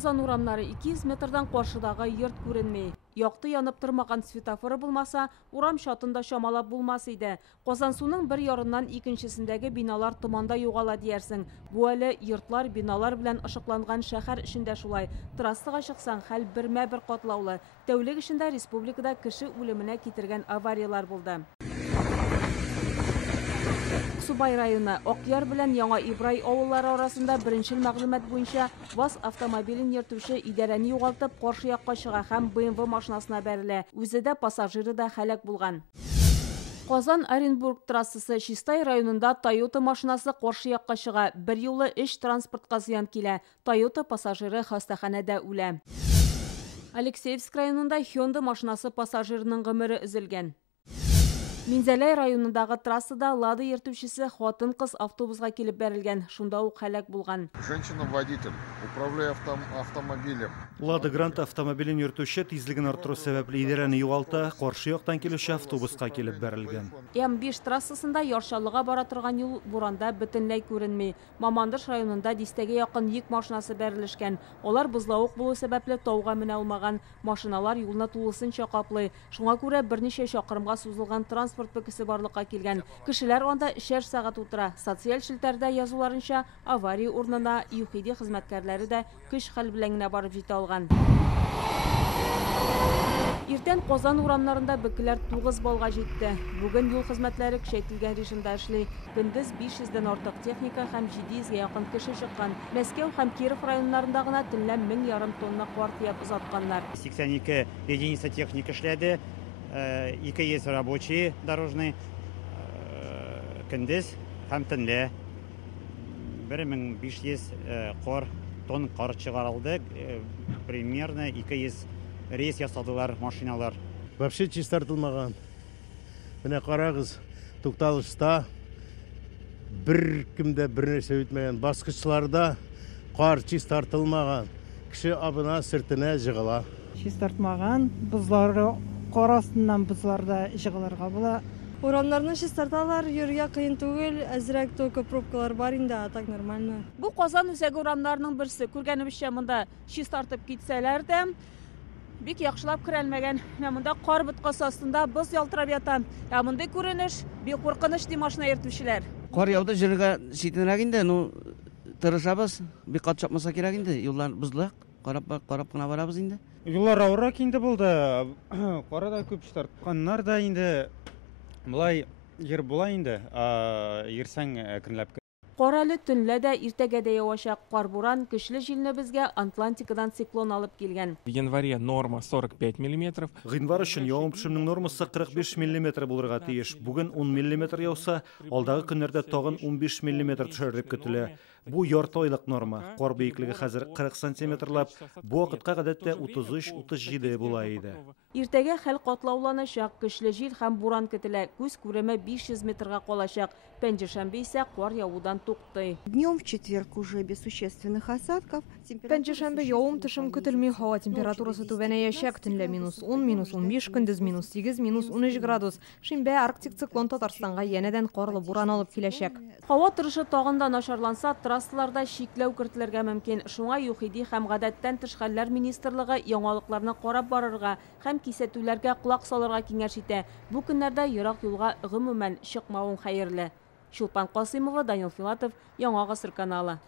Qozan урамнары 200 метрдан қоршыдағы йырт көрінмей. Яқты янып тұрмаған светофоры болмаса, урам шатында шамалап болмас иде. Qozan суның бір ярыннан икенчесендәге биналар томанда югала диярсең. Бу әле йортлар, биналар белән ышыкланган шәһәр эчендә шулай. Трассага чыксаң, хәл бермә-бер катлаулы. Тәүлек эчендә республикада кеше үлеменә китергән авариялар булды. Субай районы Акъяр белән Яңа Ибрай авыллары арасында беренчел мәгълүмат буенча ВАЗ автомобилен йөртүче идарәне югалтып, каршы якка чыга һәм БМВ машинасына бәрелә. Үзе дә, пассажиры да һәлак булган. Казан-Оренбург трассасы Чистай районында Toyota машинасы каршы якка чыга. Бер юлы 3 транспортка зыян килә. Toyota пассажиры хастаханәдә үлә. Алексеевск районында Hyundai машинасы пассажирының гомере өзелгән. Минзәләй районындагы трассада Лада йөртүчесе хатын-кыз автобусга килеп бәрелгән. Шунда ук һәлак булган. Женщина-водитель, управляя автомобилем. Лада Грант автомобилен йөртүче тизлеген арттыру сәбәпле идарәне югалта, каршы яктан килүче автобуска килеп бәрелгән. М5 трассасында яршалыга бара торган юл буранда бөтенләй күренми. Мамандыш районында дистәгә якын йөк машинасы бәрелешкән. Алар бузлавык булу сәбәпле тауга менә алмаган. Машиналар юлны тулысынча каплый. Шуңа күрә берничә чакрымга сузылган транспорт бөкесе барлыкка килгән. Кешеләр анда 3 сәгать утыра. Социаль шелтәрдә язуларынча, авария урынына ЮХИДИ хезмәткәрләре дә көч хәл белән генә барып җитә алган. Иртән Qozan урамнарында бөкеләр 9 балга җитте. Бүген юл хезмәтләре көчәйтелгән режимда эшли. Көндез 500 дән артык техника һәм 700 гә якын кеше чыккан. Мәскәү һәм Киров районнарында гына төнлә 1000,5 тонна кар тияп озатканнар. 82 единица техника эшләде. 2 есть рабочие дорожные. Көндез һәм төнлә 1500 тонн кар чыгарылды. Примерно 200 рейс ясадылар машиналар. Вообще чистартылмаган. Менә карагыз, тукталышта бер кимдә бер нәрсә үтмәгән. Баскычларда кар чистартылмаган. Кеше абына сыртына җыгыла. Чистартмаган, бузлары кар астыннан бузларда җыгылырга була. Урамнарны чистарталар, йөргә кыен түгел, әзрәк только пробкалар бар инде, а так нормально. Бу Qozan үзәге урамнарының берсе. Күргәнебезчә, монда чистартып китсәләр дә бик яхшылап керәлмәгән. Монда кар боткасы астында боз ялтырап ята. Мондай күренеш бик куркыныч ди машина йөртүчеләр. Кар яуды, җиргә читенрәк инде, тырышабыз, бик кат чапмаса кирәк инде, юллар бозлак, карап кына барабыз инде. Юллар авыррак инде булды. Кара да күп чистартканнар да инде. Булай йөр була инде, йөрсәң көнләп. Кар әле төнлә дә, иртәгә дә явачак. Кар буран көчле җилне безгә Атлантикадан циклон алып килгән. В январе норма 45 мм. Гыйнвар өчен явым-төшемнең нормасы 45 мм булырга тиеш. Бүген 10 мм яуса, алдагы көннәрдә тагын 15 мм төшәр дип көтелә. Бу ярты айлык норма. Кар биеклеге хәзер 40 сантиметрлап, бу вакытка гадәттә 33-37 була иде. Иртәгә хәл катлауланачак, көчле җил һәм буран көтелә. Күз күреме 500 метрга калачак. Пәнҗешәмбе исә кар явудан туктый. Днем в четверг уже без существенных осадков. Пәнҗешәмбе явым-төшем көтелми, һава температурасы түбәнәячәк. Төнлә -10, -15, көндез -8, -13 градус. Шимбә арктик циклон Татарстанга янәдән карлы буран алып киләчәк. Һава торышы тагын да начарланса, трассаларда чикләү кертелергә мөмкин. Шуңа ЮХИДИ һәм гадәттән тыш хәлләр министрлыгы яңалыкларны карап барырга һәм кисәтүләргә кулак салырга киңәш итә. Бу көннәрдә ерак юлга гомумән чыкмавың хәерле. Чулпан Касыймова, Данил Филатов, Яңа Гасыр каналы.